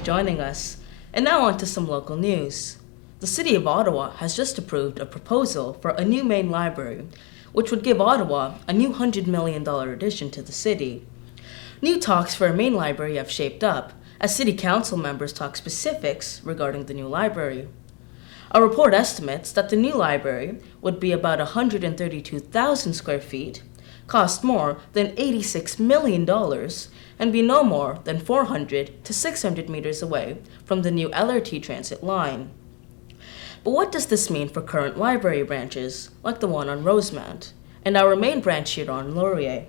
for joining us. And now on to some local news. The City of Ottawa has just approved a proposal for a new main library, which would give Ottawa a new $100 million addition to the city. New talks for a main library have shaped up, as City Council members talk specifics regarding the new library. A report estimates that the new library would be about 132,000 square feet, cost more than $86 million, and be no more than 400 to 600 meters away from the new LRT transit line. But what does this mean for current library branches, like the one on Rosemount, and our main branch here on Laurier?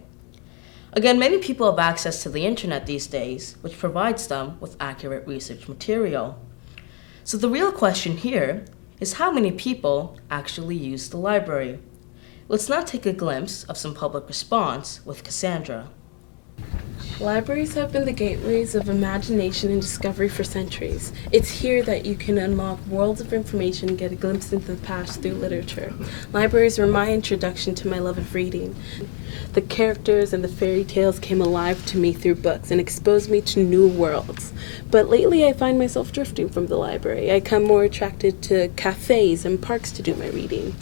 Again, many people have access to the internet these days, which provides them with accurate research material. So the real question here is how many people actually use the library? Let's now take a glimpse of some public response with Cassandra. Libraries have been the gateways of imagination and discovery for centuries. It's here that you can unlock worlds of information and get a glimpse into the past through literature. Libraries were my introduction to my love of reading. The characters and the fairy tales came alive to me through books and exposed me to new worlds. But lately I find myself drifting from the library. I become more attracted to cafes and parks to do my reading.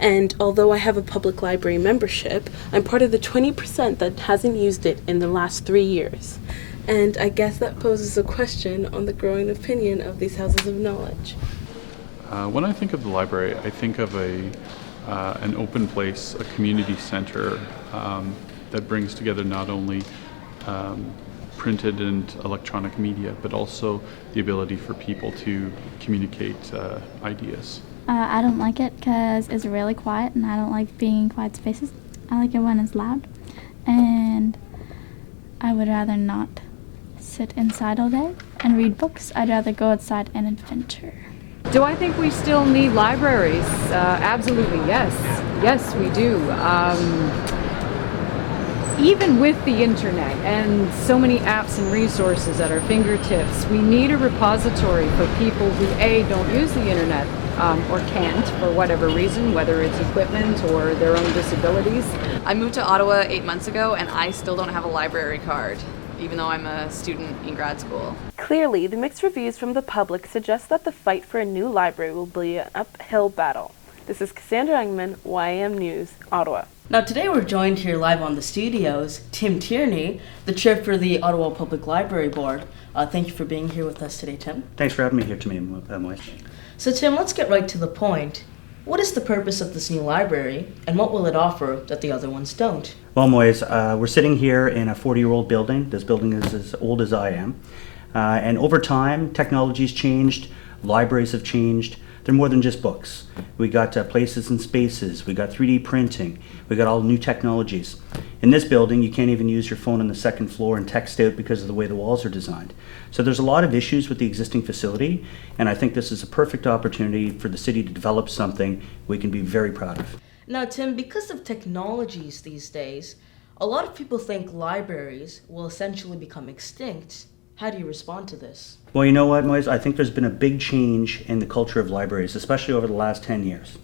And although I have a public library membership, I'm part of the 20% that hasn't used it in the last 3 years. And I guess that poses a question on the growing opinion of these houses of knowledge. When I think of the library, I think of an open place, a community center that brings together not only printed and electronic media, but also the ability for people to communicate ideas. I don't like it because it's really quiet and I don't like being in quiet spaces. I like it when it's loud, and I would rather not sit inside all day and read books. I'd rather go outside and adventure. Do I think we still need libraries? Absolutely, yes. Yes, we do. Even with the internet and so many apps and resources at our fingertips, we need a repository for people who, A, don't use the internet or can't for whatever reason, whether it's equipment or their own disabilities. I moved to Ottawa 8 months ago and I still don't have a library card, even though I'm a student in grad school. Clearly, the mixed reviews from the public suggest that the fight for a new library will be an uphill battle. This is Cassandra Engman, YM News, Ottawa. Now today we're joined here live on the studios, Tim Tierney, the chair for the Ottawa Public Library Board. Thank you for being here with us today, Tim. Thanks for having me here today, Moiz. So Tim, let's get right to the point. What is the purpose of this new library, and what will it offer that the other ones don't? Well, Moiz, we're sitting here in a 40-year-old building. This building is as old as I am. And over time, technology's changed, libraries have changed. They're more than just books. We got places and spaces, we got 3D printing, we got all new technologies. In this building, you can't even use your phone on the second floor and text out because of the way the walls are designed. So there's a lot of issues with the existing facility, and I think this is a perfect opportunity for the city to develop something we can be very proud of. Now, Tim, because of technologies these days, a lot of people think libraries will essentially become extinct. How do you respond to this? Well, you know what, Moiz? I think there's been a big change in the culture of libraries, especially over the last 10 years.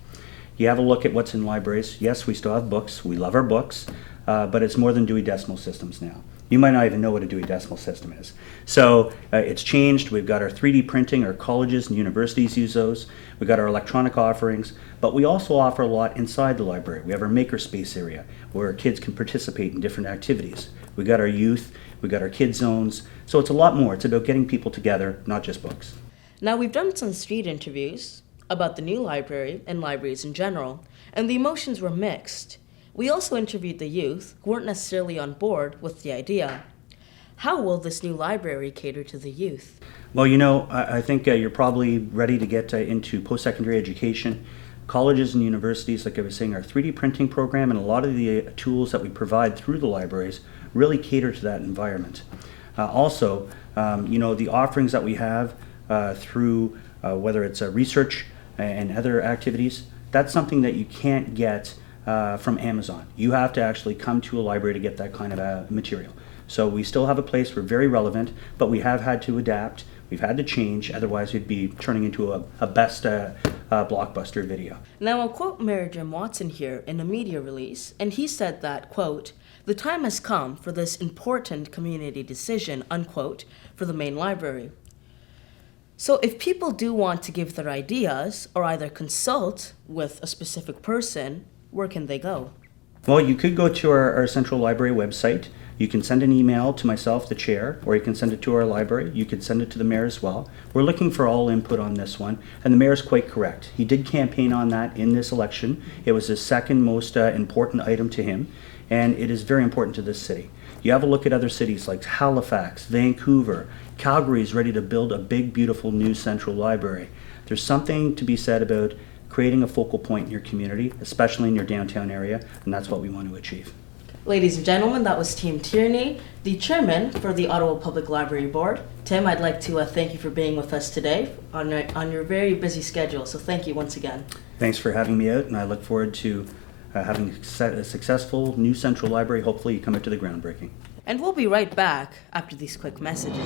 You have a look at what's in libraries. Yes, we still have books. We love our books, but it's more than Dewey Decimal Systems now. You might not even know what a Dewey Decimal System is. So it's changed. We've got our 3D printing. Our colleges and universities use those. We've got our electronic offerings, but we also offer a lot inside the library. We have our makerspace area where kids can participate in different activities. We've got our youth. We've got our kid zones. So it's a lot more. It's about getting people together, not just books. Now, we've done some street interviews about the new library and libraries in general, and the emotions were mixed. We also interviewed the youth who weren't necessarily on board with the idea. How will this new library cater to the youth? Well, you know, I think you're probably ready to get into post-secondary education. Colleges and universities, like I was saying, our 3D printing program and a lot of the tools that we provide through the libraries really cater to that environment. Also, you know, the offerings that we have through whether it's research and other activities, that's something that you can't get from Amazon. You have to actually come to a library to get that kind of material. So we still have a place, we're very relevant, but we have had to adapt, we've had to change, otherwise we'd be turning into a best blockbuster video. Now I'll quote Mayor Jim Watson here in a media release, and he said that, quote, "The time has come for this important community decision," unquote, for the main library. So if people do want to give their ideas or either consult with a specific person, where can they go? Well, you could go to our Central Library website. You can send an email to myself, the chair, or you can send it to our library. You could send it to the mayor as well. We're looking for all input on this one, and the mayor's quite correct. He did campaign on that in this election. It was the second most important item to him, and it is very important to this city. You have a look at other cities like Halifax, Vancouver, Calgary is ready to build a big, beautiful new central library. There's something to be said about creating a focal point in your community, especially in your downtown area, and that's what we want to achieve. Ladies and gentlemen, that was Tim Tierney, the chairman for the Ottawa Public Library Board. Tim, I'd like to thank you for being with us today on your very busy schedule, so thank you once again. Thanks for having me out, and I look forward to having a successful new central library. Hopefully you come out to the groundbreaking. And we'll be right back after these quick messages.